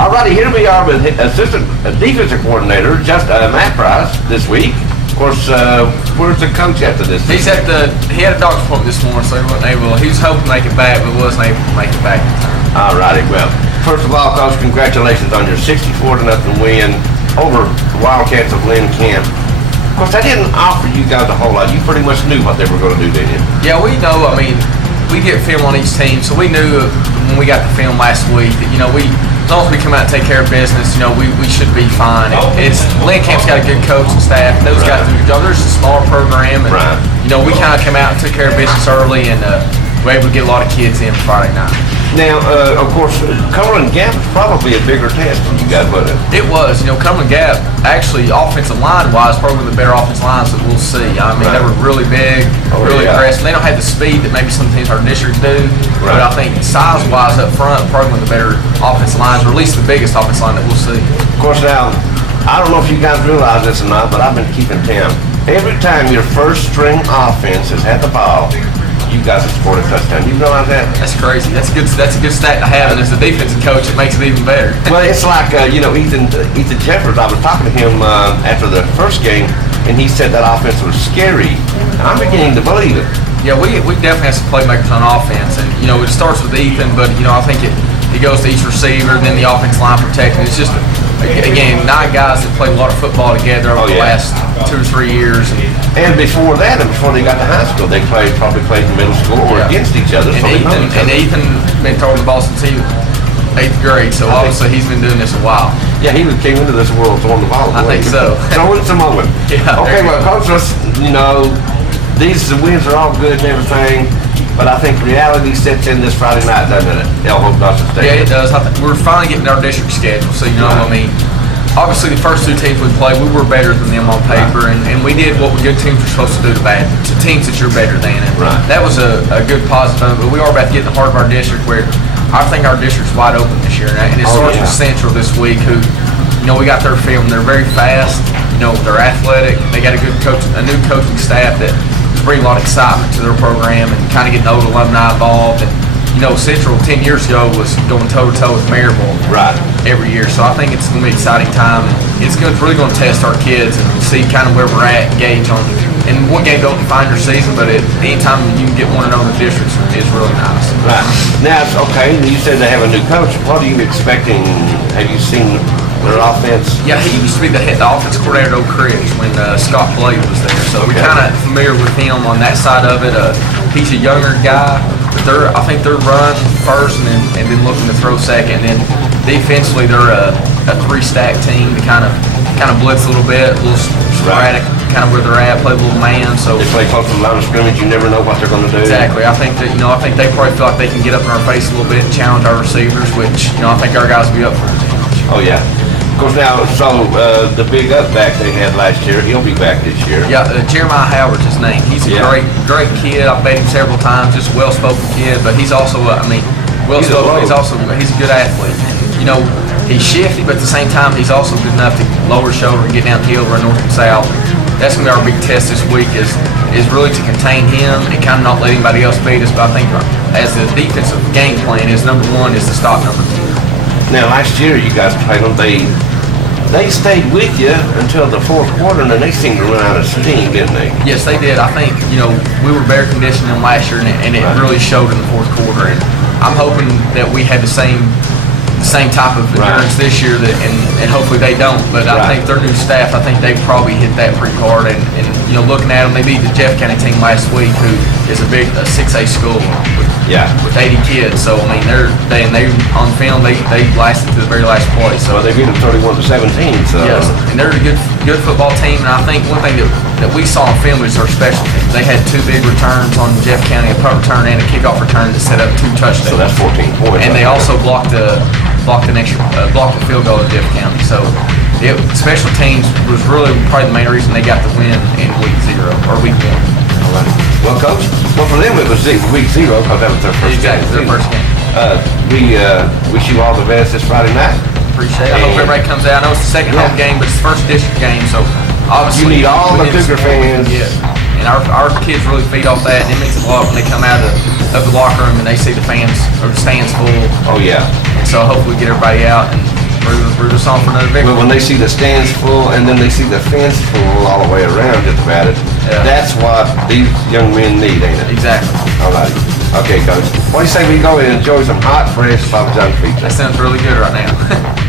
Alrighty, here we are with assistant defensive coordinator, Matt Price, this week. Of course, where's the coach after this? He had a doctor's appointment this morning, so he wasn't able. He was hoping to make it back, but wasn't able to make it back in time. Alrighty, well, first of all, Coach, congratulations on your 64-0 win over the Wildcats of Lynn Camp. Of course, that didn't offer you guys a whole lot. You pretty much knew what they were going to do, didn't you? Yeah, we know. I mean, we get film on each team, so we knew when we got the film last week that, as long as we come out and take care of business, we should be fine. Lynn Camp's got a good coaching staff. Those guys do a good job. There's a smaller program, and we kind of come out and took care of business early, and we're able to get a lot of kids in Friday night. Now, of course, Cumberland Gap is probably a bigger test than you guys, wasn't it? It was. Cumberland Gap, actually, offensive line-wise, probably the better offensive lines that we'll see. I mean, they were really big, really aggressive. They don't have the speed that maybe some teams in our district do, but I think size-wise up front, probably one of the better offensive lines, or at least the biggest offensive line that we'll see. Of course, now, I don't know if you guys realize this or not, but I've been keeping count. Every time your first-string offense has had the ball, you guys have scored a touchdown. You realize that? That's crazy. That's a good stat to have, and as a defensive coach, it makes it even better. Well, it's like Ethan Jeffers. I was talking to him after the first game, and he said that offense was scary. I'm beginning to believe it. Yeah, we definitely have some playmakers on offense, and it starts with Ethan, but I think it goes to each receiver, and then the offensive line protecting. It's just again 9 guys that played a lot of football together over the last 2 or 3 years. And before that, and before they got to high school, they probably played in middle school or against each other. And Ethan been throwing the ball since he was 8th grade, so obviously he's been doing this a while. Yeah, he came into this world throwing the ball. I think so. Throwing it some more. Yeah. Okay, well, Coach, these wins are all good and everything, but I think reality sets in this Friday night, doesn't it? El Hope Dawson State. Yeah, it does. We're finally getting our district schedule, so obviously the first 2 teams we played, we were better than them on paper, and we did what good teams are supposed to do to teams that you're better than. And that was a good positive, but we are about to get in the heart of our district where I think our district's wide open this year, and it starts with Central this week, who, we got their film. They're very fast, they're athletic, they got a new coaching staff that bring a lot of excitement to their program and kind of getting old alumni involved. And Central 10 years ago was going toe-to-toe with Maryville every year. So I think it's going to be an exciting time. And it's really going to test our kids and see kind of where we're at, gauge on. And one game don't define your season, but any time you can get 1-0 in the districts is really nice. Right. Now, okay, you said they have a new coach. What are you expecting? Have you seen their offense? Yeah, he used to be the offense coordinator at Oak Ridge when Scott Blade was there. So we're kind of familiar with him on that side of it. He's a younger guy. But I think they're run first and then looking to throw second. And then defensively, they're a 3-stack team to kind of blitz a little bit, a little sporadic, kind of where they're at, play a little man. So they play close to the line of scrimmage. You never know what they're going to do. Exactly. I think that they probably feel like they can get up in our face a little bit and challenge our receivers, which I think our guys will be up for the challenge. Oh yeah. Of course, now, the big up back they had last year, he'll be back this year. Yeah, Jeremiah Howard's his name. He's a great kid. I've met him several times. Just a well-spoken kid, but he's also, well-spoken. He's a good athlete. He's shifty, but at the same time, he's also good enough to lower his shoulder and get downhill, run north and south. That's going to be our big test this week is really to contain him and kind of not let anybody else beat us. But I think as the defensive game plan is, number 1 is to stop number 2. Now, last year you guys played them. They stayed with you until the 4th quarter, and then they seemed to run out of steam, didn't they? Yes, they did. I think, we were better conditioned than last year, and it really showed in the 4th quarter. And I'm hoping that we had the same type of endurance this year, and hopefully they don't. But I think their new staff, I think they probably hit that pretty hard. And looking at them, they beat the Jeff County team last week, who is a 6A school with 80 kids. So they're on film. They lasted to the very last play. So they beat them 31-17. So yes, and they're a good football team. And I think one thing that we saw on film is their special teams. They had 2 big returns on Jeff County, a punt return and a kickoff return to set up 2 touchdowns. So that's 14 points. And they also blocked the field goal of Jeff County. So special teams was really probably the main reason they got the win in week 1. All right. Well, Coach, for them it was week 0 because that was their first game. Exactly, their first game. We wish you all the best this Friday night. Appreciate it. I hope everybody comes out. I know it's the second home game, but it's the first district game, so obviously you need all the Cougar fans. Yeah. And our kids really feed off that, and it means a lot when they come out of the locker room and they see the fans or the stands full. Oh yeah. And so I hope we get everybody out and Root us on for another victory. But when they see the stands full and then they see the fence full all the way around just about it, that's what these young men need, ain't it? Exactly. All right. Okay, Coach. What do you say we go and enjoy some hot, fresh Papa John's pizza? That sounds really good right now.